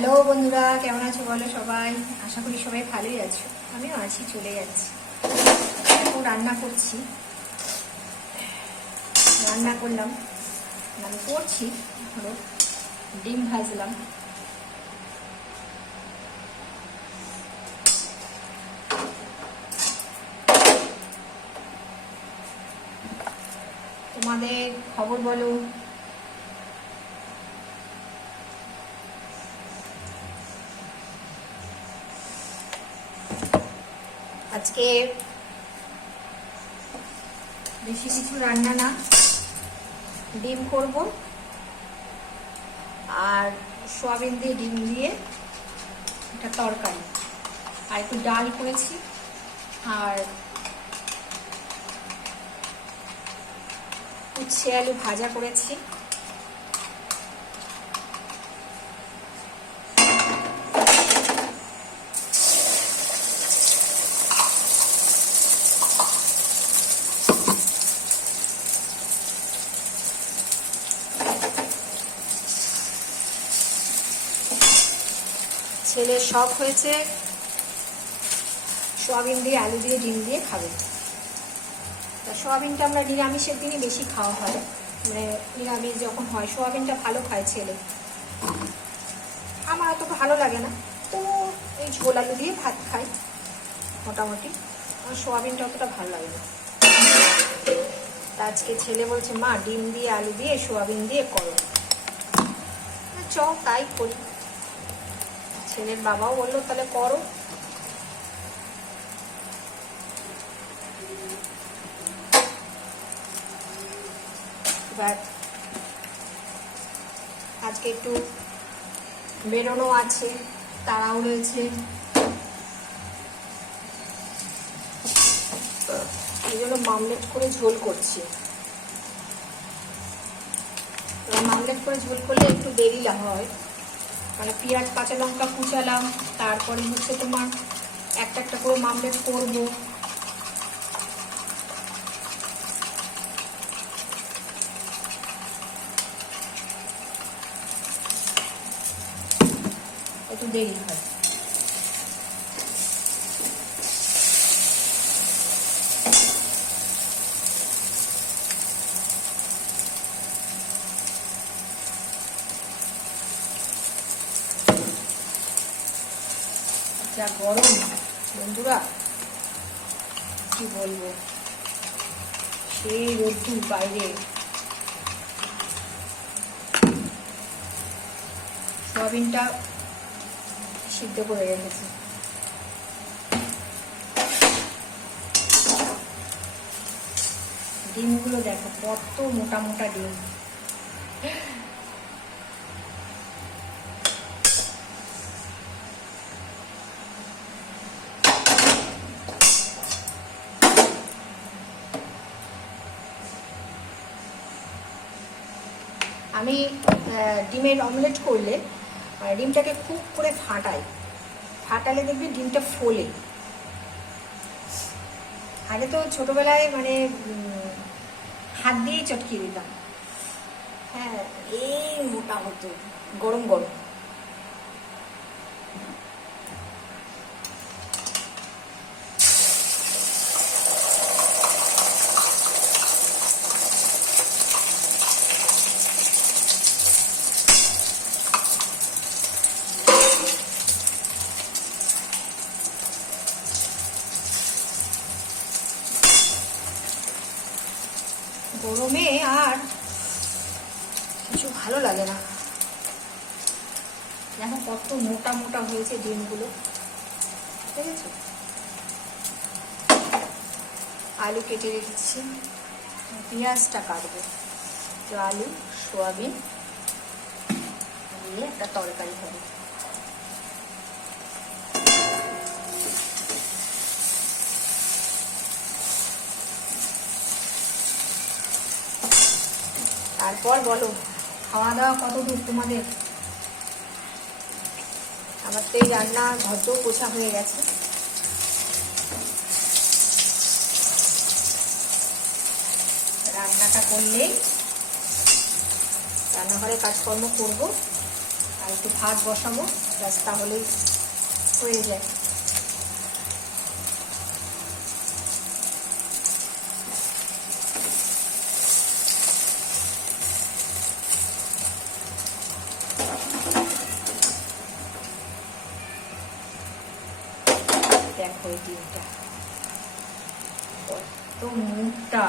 Hello বন্ধুরা, কেমন আছো বলো সবাই? আশা করি সবাই ভালোই আছো। আমিও আছি, চলে যাচ্ছি। এখন রান্না করছি, রান্না করলাম, আমি করছি। হলো ডিম ভাজলাম। তোমাদের খবর বলো। আজকে বেশি কিছু রান্না না, ডিম করব আর সোয়াবিন দিয়ে ডিম দিয়ে একটা তরকারি, আর একটু ডাল করেছি, আর উচ্ছে আলু ভাজা করেছি। ছেলের শখ হয়েছে সোয়াবিন দিয়ে আলু দিয়ে ডিম দিয়ে খাবে। তা সোয়াবিনটা আমরা নিরামিষের দিনই বেশি খাওয়া হয়, মানে নিরামিষ যখন হয় সোয়াবিনটা ভালো খায় ছেলে। আমার অত ভালো লাগে না, তো এই ঝোল আলু দিয়ে ভাত খাই মোটামুটি। আমার সোয়াবিনটা অতটা ভালো লাগে না। তা আজকে ছেলে বলছে, মা ডিম দিয়ে আলু দিয়ে সোয়াবিন দিয়ে করো। চ তাই করি। ছেলের বাবাও বললো তাহলে করো। এবার আজকে একটু বেরোনো আছে, তারাও রয়েছে, এই জন্য মামলেট করে ঝোল করছি। মামলেট করে ঝোল করলে একটু দেরি হয়, মানে পেঁয়াজ কাঁচা লঙ্কা কুচালাম, তারপরে হচ্ছে তোমার একটা একটা করে মামলেট করবো। একটু দেরি হয়। যা গরম বন্ধুরা, কি বলবো, সেই রোদ্দুর বাইরে। সোয়াবিনটা সিদ্ধ করে রেখেছি। ডিমগুলো দেখো কত মোটা মোটা ডিম। আমি ডিমের অমলেট করলে ডিমটাকে খুব করে ফাটালে দেখবি ডিমটা ফোলে। আগে তো ছোটবেলায় মানে হাত দিয়েই চটকিয়ে দিতাম, হ্যাঁ, এই মোটা হতো গরম গরম। গরমে আর কিছু ভালো লাগে না। দেখো কত মোটা মোটা হয়েছে ডিমগুলো, দেখেছো? আলু কেটে রেখেছি, পেঁয়াজটা কাটবো। তো আলু সোয়াবিন দিয়ে একটা তরকারি হবে। তারপর বলো, খাওয়া দাওয়া কত দূর তোমাদের? আমার তো এই রান্না ঘর পোছা হয়ে গেছে। রান্নাটা করলেই রান্নাঘরে কাজকর্ম করব, আর আর একটু ভাত বসাবো, ব্যাস তাহলেই হয়ে যায়। দেখো এই ডিমটা কত মোটা।